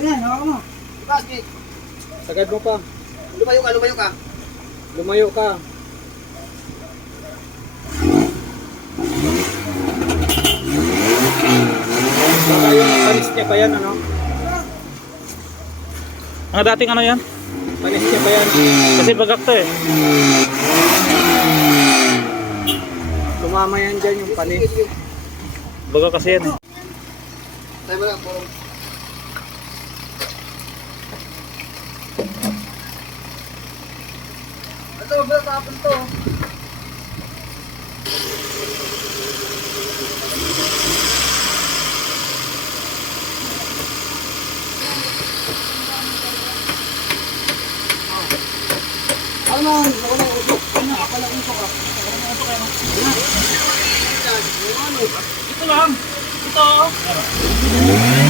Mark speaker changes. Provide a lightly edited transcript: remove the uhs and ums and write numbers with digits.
Speaker 1: yan, hawakan mo.
Speaker 2: Bakit?
Speaker 3: Sagad mo pa.
Speaker 2: Lumayo ka, lumayo ka.
Speaker 3: Lumayo ka. Baka yung panis niya pa yan, ano?
Speaker 4: Ang dating ano yan?
Speaker 3: Panis niya pa yan.
Speaker 4: Kasi bagak to eh.
Speaker 3: Tumama yan dyan yung panis.
Speaker 4: Bagak kasi yan eh.
Speaker 2: Tayo mo lang, bro. Ito, bro, tapon to.
Speaker 1: Ano mo, ako na usok. Ano, ako na usok ka.
Speaker 4: Ito lang. Ito.